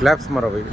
Claps मारो भाई।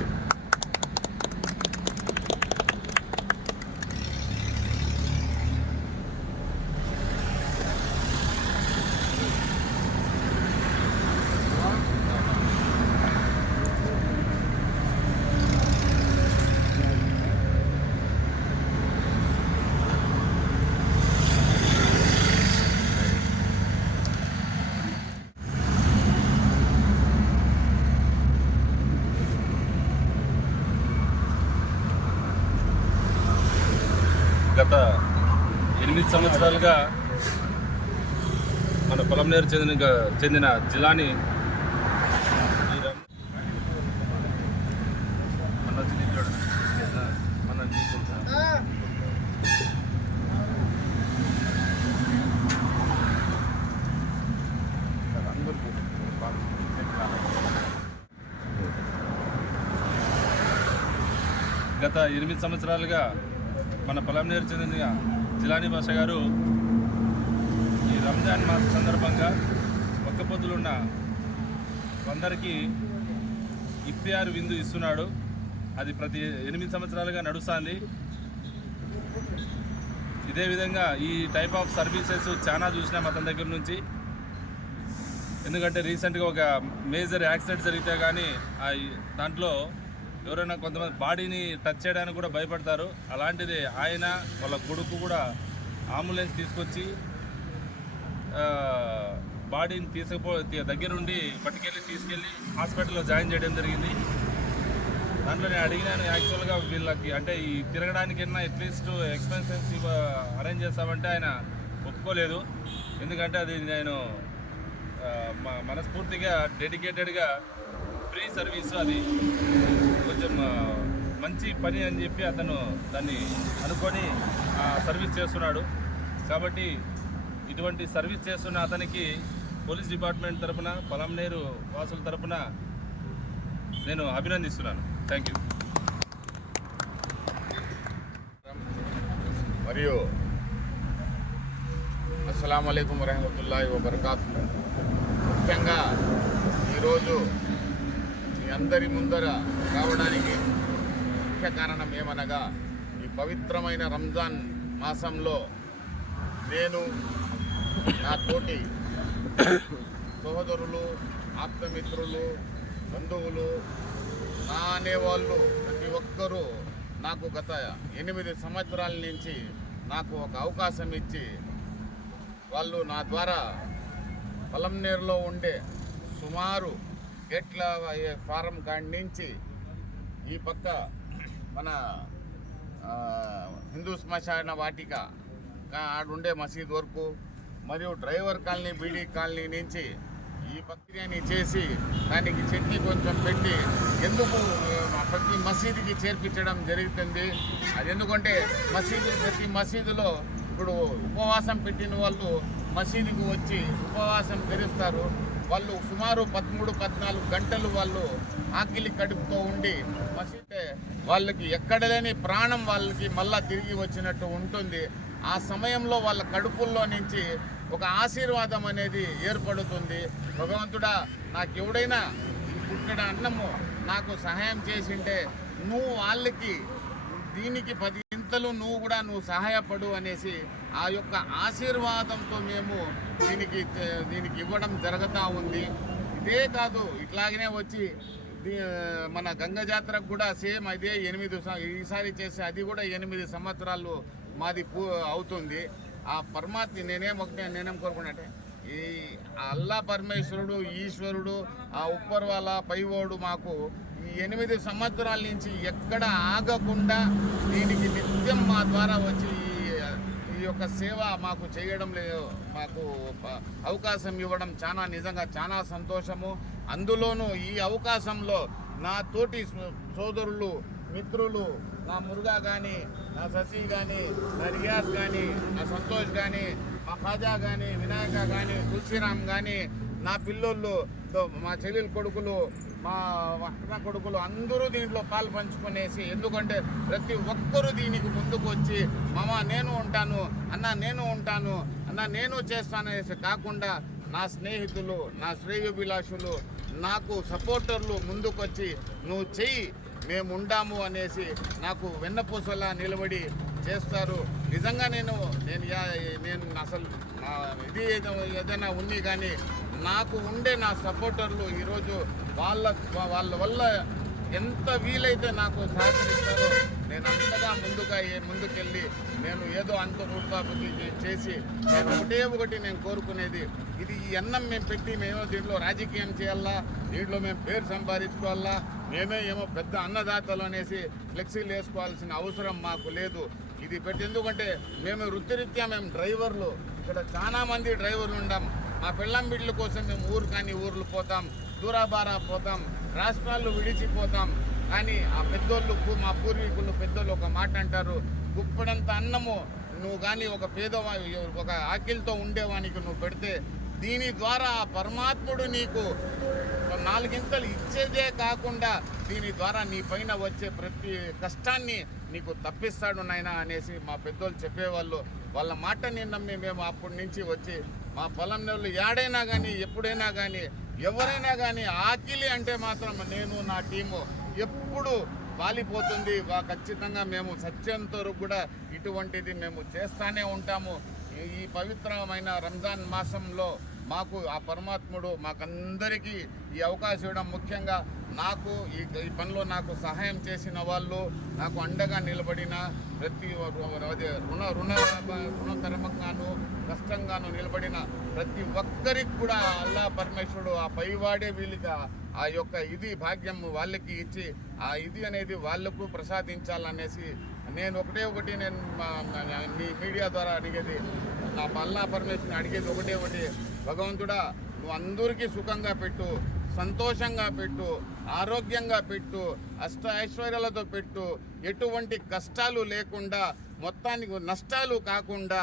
గత 8 సంవత్సరాలుగా మన పొలంనేరు చెందిన జిలాని గత 8 సంవత్సరాలుగా మన పొలంనేరు చెందిన జిలానీ భాష గారు ఈ రంజాన్ మాస సందర్భంగా ఒక్క పొద్దులున్న అందరికీ ఇఫ్తియార్ విందు ఇస్తున్నాడు. అది ప్రతి 8 సంవత్సరాలుగా నడుస్తుంది. ఇదే విధంగా ఈ టైప్ ఆఫ్ సర్వీసెస్ చాలా చూసినాం అతని దగ్గర నుంచి. ఎందుకంటే రీసెంట్గా ఒక మేజర్ యాక్సిడెంట్ జరిగితే కానీ దాంట్లో ఎవరైనా కొంతమంది బాడీని టచ్ చేయడానికి కూడా భయపడతారు. అలాంటిది ఆయన వాళ్ళ కొడుకు కూడా అంబులెన్స్ తీసుకొచ్చి బాడీని దగ్గరుండి తీసుకెళ్ళి హాస్పిటల్లో జాయిన్ చేయడం జరిగింది. దాంట్లో నేను అడిగినాను, యాక్చువల్గా వీళ్ళకి అంటే ఈ తిరగడానికైనా అట్లీస్ట్ ఎక్స్పెన్సెస్ అరేంజ్ చేస్తామంటే ఆయన ఒప్పుకోలేదు. ఎందుకంటే అది నేను మనస్ఫూర్తిగా డెడికేటెడ్గా ఫ్రీ సర్వీసు, అది కొంచెం మంచి పని అని చెప్పి అతను దాన్ని అనుకొని సర్వీస్ చేస్తున్నాడు. కాబట్టి ఇటువంటి సర్వీస్ చేస్తున్న అతనికి పోలీస్ డిపార్ట్మెంట్ తరఫున, పొలంనేరు వాసుల తరఫున నేను అభినందిస్తున్నాను. Thank you. మరియు అస్సలాము అలైకుం వరహమతుల్లాహి వబరకాతుహు. ముఖ్యంగా ఈరోజు అందరి ముందర రావడానికి ముఖ్య కారణం ఏమనగా, ఈ పవిత్రమైన రంజాన్ మాసంలో నేను నా తోటి సహోదరులు, ఆప్తమిత్రులు, బంధువులు, నా అనేవాళ్ళు ప్రతి ఒక్కరూ నాకు గత 8 సంవత్సరాల నుంచి నాకు ఒక అవకాశం ఇచ్చి వాళ్ళు నా ద్వారా పొలంనేరులో ఉండే సుమారు గేట్ల ఫారం కాడి నుంచి ఈ పక్క మన హిందూ శ్మశాన వాటిక ఆడుండే మసీద్ వరకు, మరియు డ్రైవర్ కాలనీ, బీడీ కాలనీ నుంచి ఈ ప్రక్రియని చేసి దానికి చట్నీ కొంచెం పెట్టి ఎందుకు ప్రతి మసీదుకి చేర్పించడం జరుగుతుంది. అది ఎందుకంటే ప్రతి మసీదులో ఇప్పుడు ఉపవాసం పెట్టిన వాళ్ళు మసీదుకు వచ్చి ఉపవాసం తెరుస్తారు. వాళ్ళు సుమారు 13-14 గంటలు వాళ్ళు ఆకలి కడుపుతో ఉండి మసీదే వాళ్ళకి ఎక్కడ లేని ప్రాణం వాళ్ళకి మళ్ళా తిరిగి వచ్చినట్టు ఉంటుంది. ఆ సమయంలో వాళ్ళ కడుపుల్లో నుంచి ఒక ఆశీర్వాదం అనేది ఏర్పడుతుంది. భగవంతుడా, నాకు ఎవడైనా పుట్టిన అన్నము నాకు సహాయం చేసింటే నువ్వు వాళ్ళకి దీనికి 10 ఇంతలు నువ్వు సహాయపడు అనేసి ఆ యొక్క ఆశీర్వాదంతో మేము దీనికి ఇవ్వడం జరుగుతూ ఉంది. ఇదే కాదు, ఇట్లాగనే వచ్చి మన గంగ జాతరకు కూడా సేమ్ అదే 8 ఈసారి చేసి అది కూడా 8 సంవత్సరాలు మాది అవుతుంది. ఆ పరమాత్మ నేనేం కోరుకున్నట్టే, ఈ అల్లా పరమేశ్వరుడు, ఈశ్వరుడు, ఆ ఉప్పర్వాల పైవోడు మాకు ఈ 8 సంవత్సరాల నుంచి ఎక్కడ ఆగకుండా దీనికి నిత్యం మా ద్వారా వచ్చి ఈ యొక్క సేవ మాకు చేయడం మాకు అవకాశం ఇవ్వడం నిజంగా చాలా సంతోషము. అందులోనూ ఈ అవకాశంలో నా తోటి సోదరులు, మిత్రులు, నా మురుగా కానీ, నా శశి కానీ, నా రియాజ్ కానీ, నా సంతోష్ కానీ, మా ఖాజా కానీ, వినాయక కానీ, తులసిరామ్ కానీ, నా పిల్లోళ్ళు మా చెల్లెల కొడుకులు, మా అక్క కొడుకులు అందరూ దీంట్లో పాలు పంచుకునేసి, ఎందుకంటే ప్రతి ఒక్కరూ దీనికి ముందుకు వచ్చి మామ నేను ఉంటాను, అన్న నేను ఉంటాను, అన్న నేను చేస్తాననేసి కాకుండా నా స్నేహితులు, నా శ్రేయోభిలాషులు, నాకు సపోర్టర్లు ముందుకొచ్చి నువ్వు చెయ్యి మేము ఉండాము అనేసి నాకు వెన్నపూసలా నిలబడి చేస్తారు. నిజంగా నేను అసలు ఇది ఏదైనా ఉంది కానీ నాకు ఉండే నా సపోర్టర్లు ఈరోజు వాళ్ళ వల్ల ఎంత వీలైతే నాకు సహకరిస్తారో నేను అంతగా ముందుకెళ్ళి నేను ఏదో అంత రూపాయి చేసి నేను ఒకటి నేను కోరుకునేది ఇది ఈ అన్నం మేము పెట్టి మేము దీంట్లో రాజకీయం చేయాలా, దీంట్లో మేము పేరు సంపాదించుకోవాలా, ఏమో పెద్ద అన్నదాతలు అనేసి ఫ్లెక్సీలు వేసుకోవాల్సిన అవసరం మాకు లేదు. ఇది పెట్టి ఎందుకంటే మేము వృత్తిరీత్యా మేము డ్రైవర్లు, ఇక్కడ చాలా మంది డ్రైవర్లు ఉండాం. మా పెళ్ళం బిడ్డల కోసం మేము ఊర్లు పోతాం, దూరాబారా పోతాం, రాష్ట్రాలు విడిచిపోతాం. కానీ ఆ పెద్దోళ్ళు, మా పూర్వీకులు పెద్దోళ్ళు ఒక మాట అంటారు, గుప్పడంత అన్నము నువ్వు కానీ ఒక ఆకిలితో ఉండేవానికి నువ్వు పెడితే దీని ద్వారా ఆ పరమాత్ముడు నీకు 4 గింతలు ఇచ్చేదే కాకుండా దీని ద్వారా నీ పైన వచ్చే ప్రతి కష్టాన్ని నీకు తప్పిస్తాడు నాయన అనేసి మా పెద్దోళ్ళు చెప్పేవాళ్ళు. వాళ్ళ మాటని నమ్మి మేము అప్పటి నుంచి వచ్చి మా పొలంలో ఏడైనా కానీ ఎప్పుడైనా కానీ ఎవరైనా కానీ ఆకిలి అంటే మాత్రం నేను నా టీము ఎప్పుడు వాలిపోతుంది. ఖచ్చితంగా మేము సత్యంతో కూడా ఇటువంటిది మేము చేస్తూనే ఉంటాము. ఈ పవిత్రమైన రంజాన్ మాసంలో మాకు ఆ పరమాత్ముడు మాకందరికీ ఈ అవకాశం ఇవ్వడం, ముఖ్యంగా నాకు ఈ పనిలో నాకు సహాయం చేసిన వాళ్ళు, నాకు అండగా నిలబడిన ప్రతి రుణతరమంగాను కష్టంగాను నిలబడిన ప్రతి ఒక్కరికి కూడా అల్లా పరమేశ్వరుడు ఆ పైవాడే వీళ్ళకి ఆ యొక్క ఇది భాగ్యం వాళ్ళకి ఇచ్చి ఆ ఇది అనేది వాళ్లకు ప్రసాదించాలనేసి నేను ఒకటి నేను మీ మీడియా ద్వారా అడిగేది, నా అల్లా పరమేశ్వరుని అడిగేది ఒకటి, భగవంతుడా నువ్వు అందరికీ సుఖంగా పెట్టు, సంతోషంగా పెట్టు, ఆరోగ్యంగా పెట్టు, ఐశ్వర్యాలతో పెట్టు, ఎటువంటి కష్టాలు లేకుండా, మొత్తానికి నష్టాలు కాకుండా,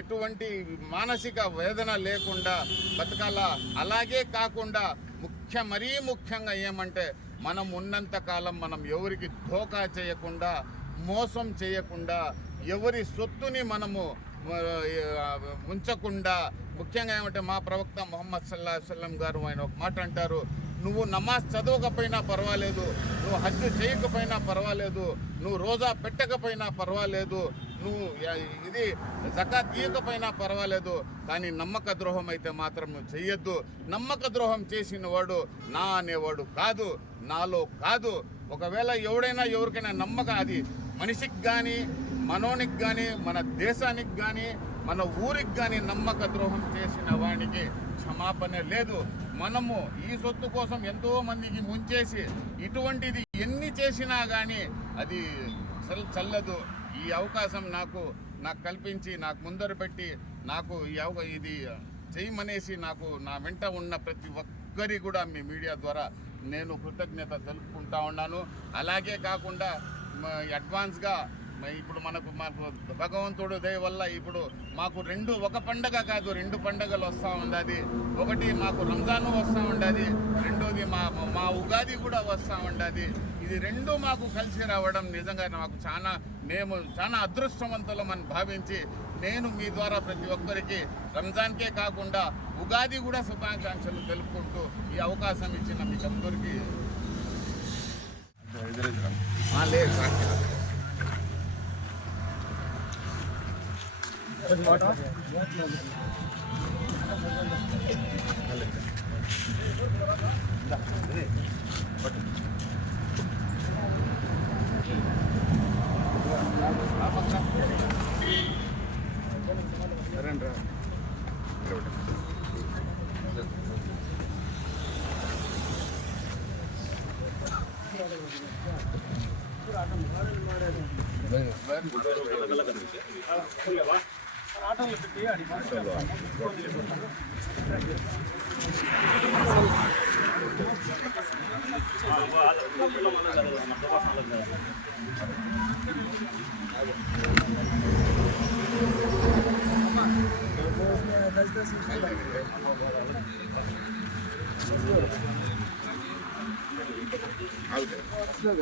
ఎటువంటి మానసిక వేదన లేకుండా బతకాలా. అలాగే కాకుండా మరీ ముఖ్యంగా ఏమంటే మనం ఉన్నంత కాలం మనం ఎవరికి ధోకా చేయకుండా, మోసం చేయకుండా, ఎవరి సొత్తుని మనము ఉంచకుండా, ముఖ్యంగా ఏమంటే మా ప్రవక్త ముహమ్మద్ సల్లల్లాహు అలైహి వసల్లం గారు ఆయన ఒక మాట అంటారు, నువ్వు నమాజ్ చదవకపోయినా పర్వాలేదు, నువ్వు హజ్ చేయకపోయినా పర్వాలేదు, నువ్వు రోజా పెట్టకపోయినా పర్వాలేదు, నువ్వు ఇది జకాత్ తీయకపోయినా పర్వాలేదు, కానీ నమ్మక ద్రోహం అయితే మాత్రం నువ్వు చెయ్యొద్దు. నమ్మక ద్రోహం చేసిన వాడు నా అనేవాడు కాదు, నాలో కాదు. ఒకవేళ ఎవరికైనా నమ్మక, అది మనిషికి కానీ, మనోనికి కానీ, మన దేశానికి కానీ, మన ఊరికి కానీ నమ్మక ద్రోహం చేసిన వాడికి క్షమాపణ లేదు. మనము ఈ సొత్తు కోసం ఎంతో మందికి ముంచేసి ఇటువంటిది ఎన్ని చేసినా కానీ అది చల్లదు. ఈ అవకాశం నాకు కల్పించి నాకు ముందర పెట్టి నాకు ఇది చేయమనేసి నాకు నా వెంట ఉన్న ప్రతి ఒక్కరి కూడా మీ మీడియా ద్వారా నేను కృతజ్ఞత తెలుపుకుంటా ఉన్నాను. అలాగే కాకుండా అడ్వాన్స్గా ఇప్పుడు మాకు భగవంతుడు దయ వల్ల ఇప్పుడు మాకు ఒక పండగ కాదు, 2 పండగలు వస్తూ ఉండదు. ఒకటి మాకు రంజాను వస్తూ ఉండదు, రెండోది మా ఉగాది కూడా వస్తూ ఉండదు. ఇది 2 మాకు కలిసి రావడం నిజంగా మేము చాలా అదృష్టవంతులమని భావించి నేను మీ ద్వారా ప్రతి ఒక్కరికి రంజాన్కే కాకుండా ఉగాది కూడా శుభాకాంక్షలు తెలుపుకుంటూ ఈ అవకాశం ఇచ్చిన మీకు అందరికీ లేదు सर